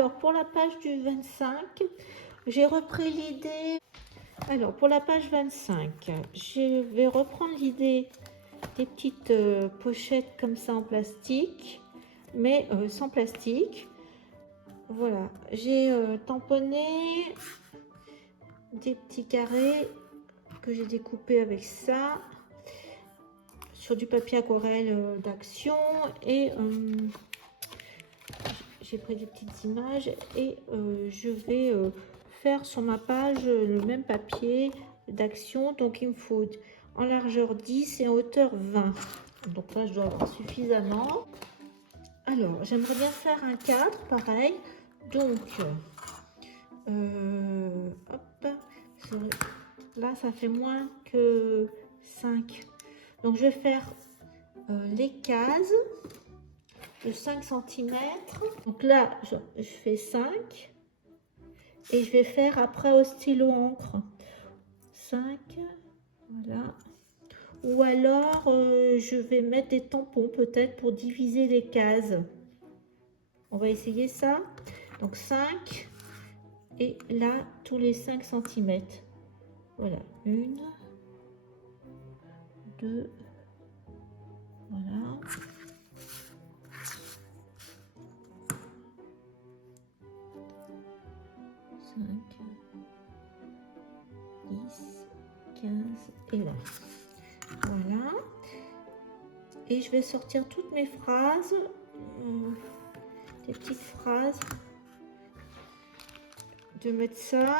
Alors, pour la page du 25, j'ai repris l'idée. Alors, pour la page 25, je vais reprendre l'idée des petites pochettes comme ça en plastique, mais sans plastique. Voilà, j'ai tamponné des petits carrés que j'ai découpés avec ça sur du papier aquarelle d'Action, et j'ai pris des petites images, et je vais faire sur ma page le même papier d'Action. Donc il me faut en largeur 10 et en hauteur 20. Donc là je dois avoir suffisamment. Alors j'aimerais bien faire un cadre pareil. Donc hop, là ça fait moins que 5. Donc je vais faire les cases de 5 cm. Donc là je fais 5 et je vais faire après au stylo encre 5, voilà. Ou alors je vais mettre des tampons peut-être pour diviser les cases. On va essayer ça. Donc 5 et là tous les 5 cm. Voilà, 1, 2, voilà. 5, 10, 15 et là. Voilà. Et je vais sortir toutes mes phrases, des petites phrases, de mettre ça.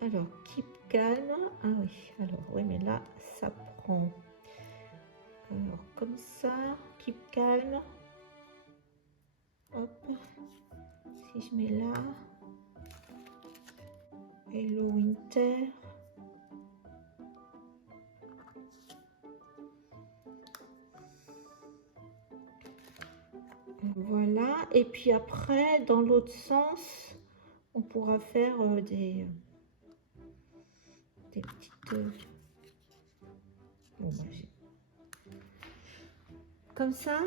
Alors, keep calm. Ah oui, alors, oui, mais là, ça prend. Alors, comme ça, keep calm. Hop. Si je mets là. Hello Winter. Voilà. Et puis après, dans l'autre sens, on pourra faire des petites... Bon, bah, comme ça,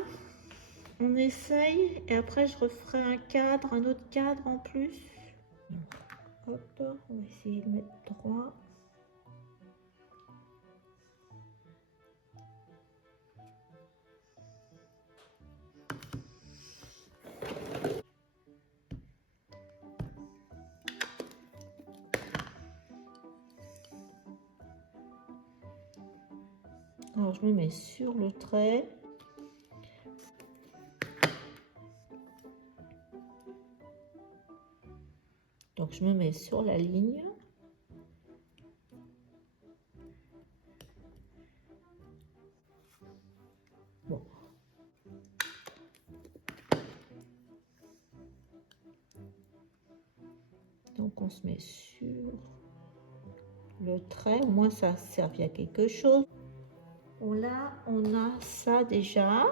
on essaye. Et après, je referai un cadre, un autre cadre en plus. Hop, on va essayer de mettre droit. Alors, je me mets sur le trait. Donc, je me mets sur la ligne. Bon. Donc, on se met sur le trait. Au moins, ça a servi à quelque chose. Bon, là, on a ça déjà.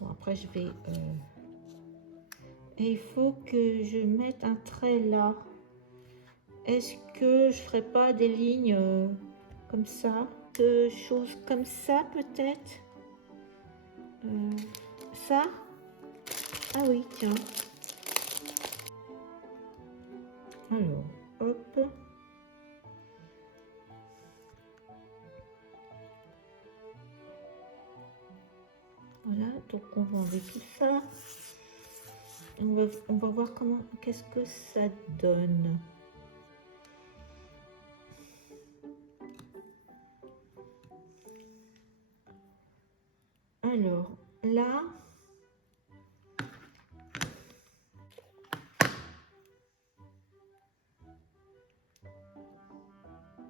Bon, après, je vais... Et il faut que je mette un trait là. Est-ce que je ferai pas des lignes comme ça, de choses comme ça peut-être, ça, ah oui, tiens. Alors, hop. Voilà, donc on va enlever tout ça. On va voir comment, qu'est-ce que ça donne. Alors, là,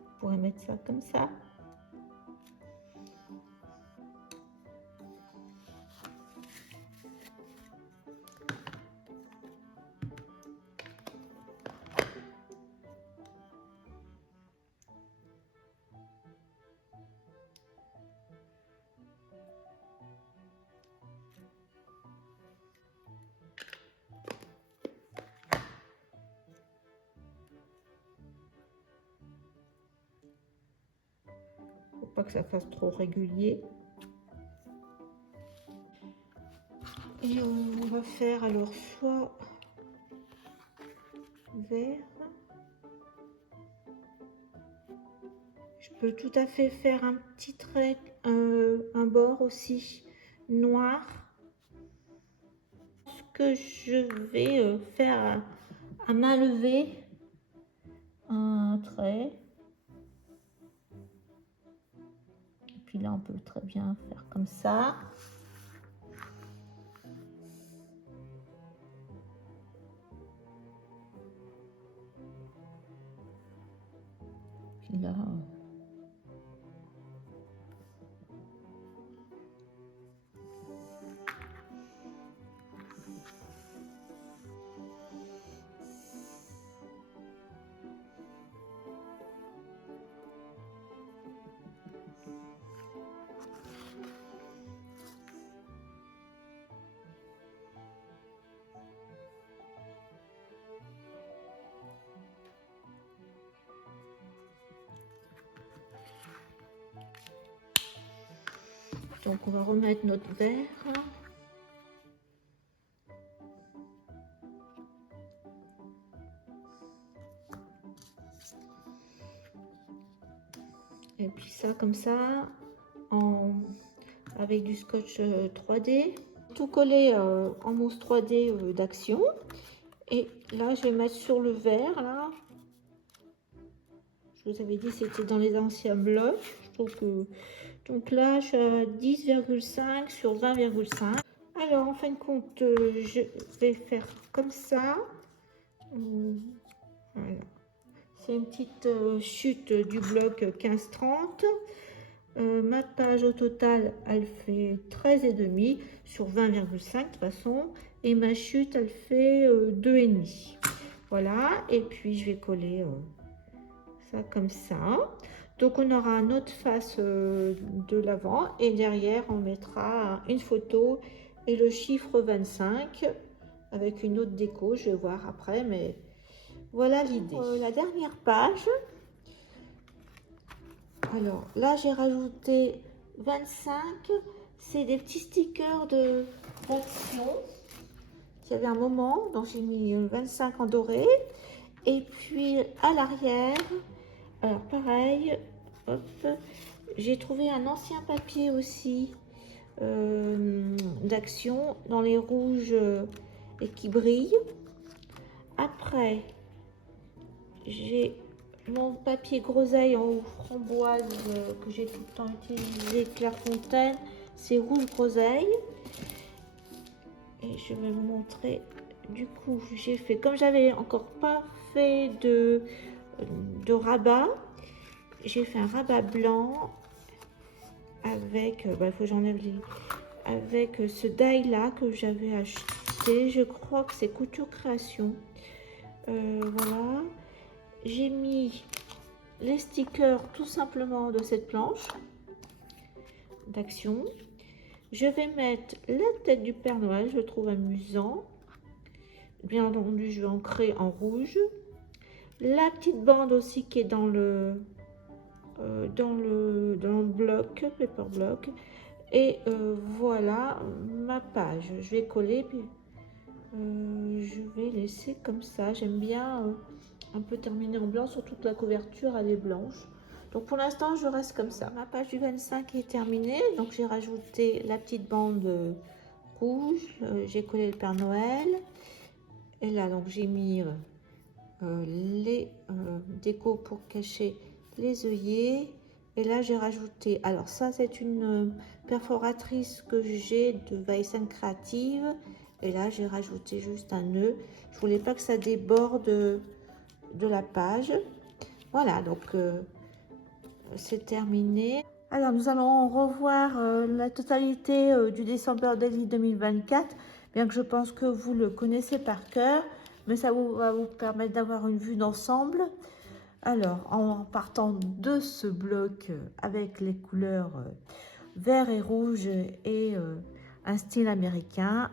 on pourrait mettre ça comme ça. Faut pas que ça fasse trop régulier. Et on va faire alors soit vert. Je peux tout à fait faire un petit trait, un bord aussi noir. Ce que je vais faire à main levée, un trait. Et puis là, on peut très bien faire comme ça. Puis là... Donc on va remettre notre verre. Et puis ça comme ça, avec du scotch 3D. Tout collé en mousse 3D d'Action. Et là je vais mettre sur le verre là. Je vous avais dit c'était dans les anciens blocs. Je trouve que... Donc là je suis à 10,5 sur 20,5. Alors en fin de compte je vais faire comme ça. Voilà. C'est une petite chute du bloc 15-30. Ma page au total, elle fait 13,5 sur 20,5 de toute façon. Et ma chute, elle fait 2,5. Voilà. Et puis, je vais coller ça comme ça. Donc, on aura notre face de l'avant. Et derrière, on mettra une photo et le chiffre 25 avec une autre déco. Je vais voir après, mais voilà l'idée. La dernière page. Alors là, j'ai rajouté 25. C'est des petits stickers de d'Action. Il y avait un moment, donc j'ai mis 25 en doré. Et puis à l'arrière, alors pareil, hop, j'ai trouvé un ancien papier aussi d'Action dans les rouges et qui brillent. Après, j'ai mon papier groseille en framboise que j'ai tout le temps utilisé, Clairefontaine, c'est rouge groseille. Et je vais vous montrer. Du coup, j'ai fait, comme j'avais encore pas fait de rabat, j'ai fait un rabat blanc avec, il faut que j'enlève avec ce die là que j'avais acheté. Je crois que c'est Couture Création. Voilà. J'ai mis les stickers tout simplement de cette planche d'Action. Je vais mettre la tête du Père Noël, je le trouve amusant. Bien entendu, je vais ancrer en rouge. La petite bande aussi qui est dans le bloc, paper block. Et voilà ma page. Je vais coller, puis je vais laisser comme ça. J'aime bien un peu terminer en blanc, surtout que la couverture elle est blanche. Donc pour l'instant je reste comme ça. Ma page du 25 est terminée, donc j'ai rajouté la petite bande rouge, j'ai collé le Père Noël, et là donc j'ai mis les décos pour cacher les œillets, et là j'ai rajouté, alors ça c'est une perforatrice que j'ai de Weissen Créative, et là j'ai rajouté juste un nœud. Je voulais pas que ça déborde de la page. Voilà, donc c'est terminé. Alors nous allons revoir la totalité du December Daily 2024, bien que je pense que vous le connaissez par cœur, mais ça va vous permettre d'avoir une vue d'ensemble. Alors en partant de ce bloc avec les couleurs vert et rouge et un style américain.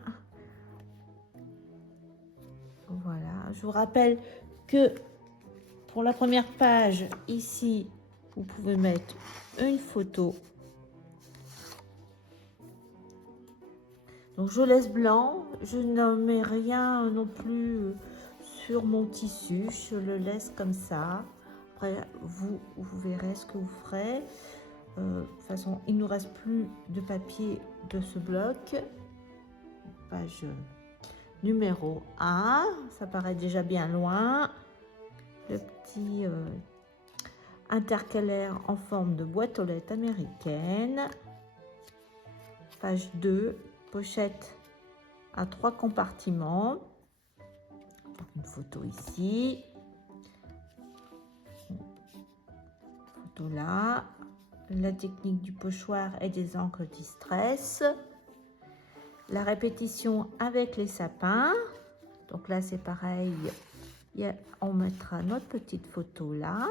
Voilà, je vous rappelle que pour la première page, ici, vous pouvez mettre une photo. Donc je laisse blanc, je ne mets rien non plus sur mon tissu, je le laisse comme ça. Après vous verrez ce que vous ferez. De toute façon, il ne nous reste plus de papier de ce bloc. Page numéro 1, ça paraît déjà bien loin. Le petit intercalaire en forme de boîte aux lettres américaine. Page 2, pochette à 3 compartiments. Une photo ici. Photo là. La technique du pochoir et des encres distress. La répétition avec les sapins. Donc là, c'est pareil. On mettra notre petite photo là.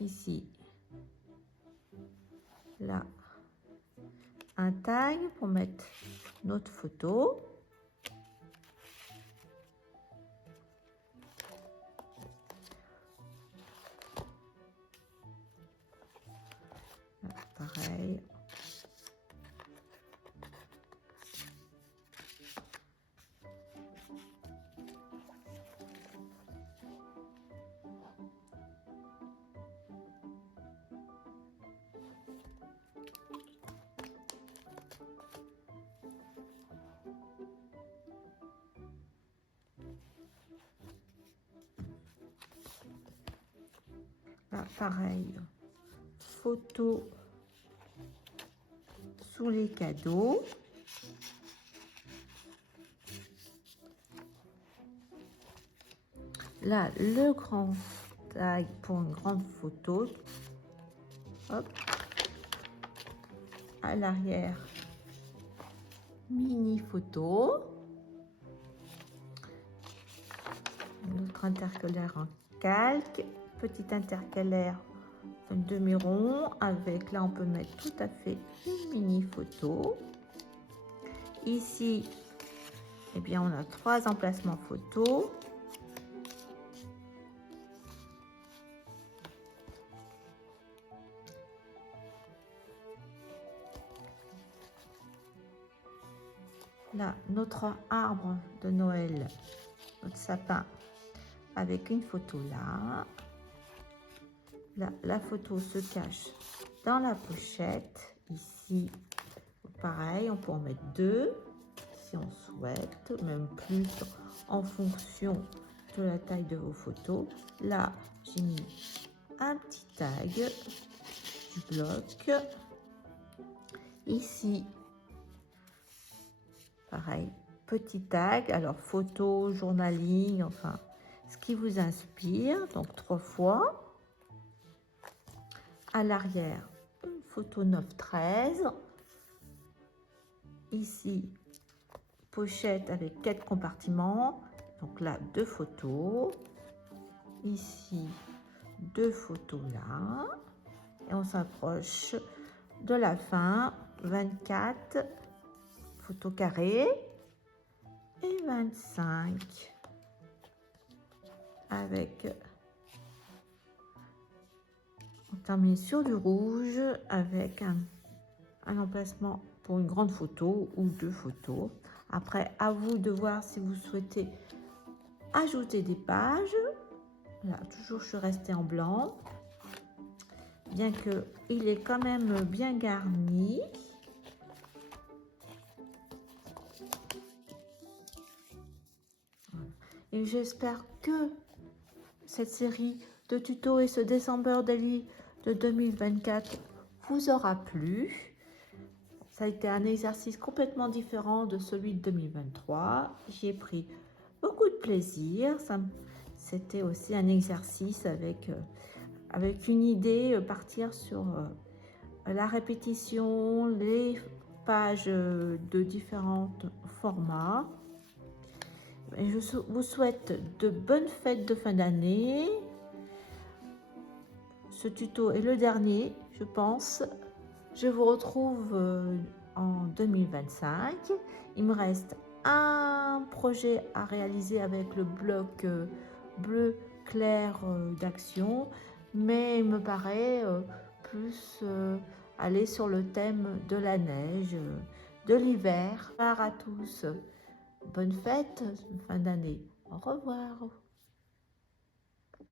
Ici. Là. Un tag pour mettre notre photo. Là, pareil. Là, pareil, photo sous les cadeaux. Là, le grand tag pour une grande photo. Hop. À l'arrière, mini photo. Notre intercalaire en calque. Petit intercalaire demi-rond avec, là on peut mettre tout à fait une mini photo. Ici, eh bien on a 3 emplacements photos. Là, notre arbre de Noël, notre sapin avec une photo là. Là, la photo se cache dans la pochette. Ici, pareil, on peut en mettre 2 si on souhaite, même plus en fonction de la taille de vos photos. Là, j'ai mis un petit tag du bloc. Ici, pareil, petit tag. Alors, photo, journaling, enfin, ce qui vous inspire. Donc, 3 fois. À l'arrière, une photo 9-13. Ici, pochette avec 4 compartiments. Donc là, 2 photos. Ici, 2 photos là. Et on s'approche de la fin. 24 photos carrées. Et 25 avec... On termine sur du rouge avec un emplacement pour une grande photo ou 2 photos. Après, à vous de voir si vous souhaitez ajouter des pages. Là, toujours je suis restée en blanc. Bien qu'il est quand même bien garni. Et j'espère que cette série de tutos et ce December Daily de 2024 vous aura plu. Ça a été un exercice complètement différent de celui de 2023. J'y ai pris beaucoup de plaisir. C'était aussi un exercice avec une idée, partir sur la répétition, les pages de différents formats. Et je vous souhaite de bonnes fêtes de fin d'année. Ce tuto est le dernier, je pense. Je vous retrouve en 2025. Il me reste un projet à réaliser avec le bloc bleu clair d'action, mais il me paraît plus aller sur le thème de la neige, de l'hiver. Au revoir à tous. Bonne fête, fin d'année. Au revoir.